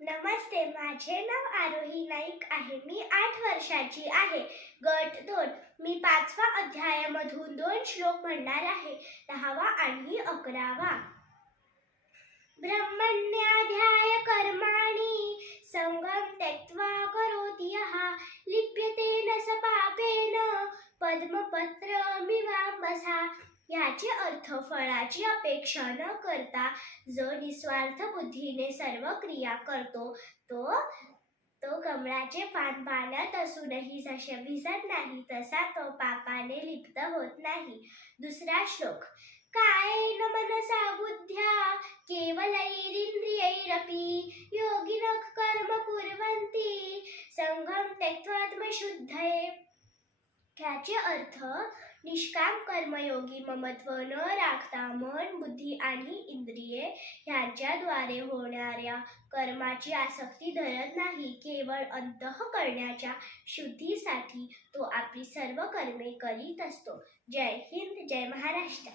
नमस्ते माझे नाव आरोही नाईक आहे. मी आठ वर्षाची आहे. गट दोन. मी पाचवा अध्यायामधून दोन श्लोक म्हणणार आहे. दहावा आणि अकरावा. ब्रह्मण्याध्याय कर्माणी संगम त्यक्त्वा करोति यः. लिप्यते न स पापेन. पद्मपत्रमिवाम्बसा. याचे अर्थ फळाची अपेक्षा न करता जो निस्वार्थ बुद्धीने सर्व क्रिया करतो तो तो कमळाचे पान पाण्यात असूनही जसे भिजत नाही तसा तो पापाने लिप्त होत नाही. दुसरा श्लोक कायेन मनसा बुद्ध्या केवलैरिन्द्रियैरपि योगिनः कर्म कुर्वन्ति संघम त्यक्त्वात्मशुद्धये ह्याचे अर्थ निष्काम कर्मयोगी ममत्व न राखता मन बुद्धी आणि इंद्रिये ह्यांच्याद्वारे होणाऱ्या कर्माची आसक्ती धरत नाही. केवळ अंतःकरणाच्या शुद्धीसाठी तो आपली सर्व कर्मे करीत असतो. जय हिंद जय महाराष्ट्र.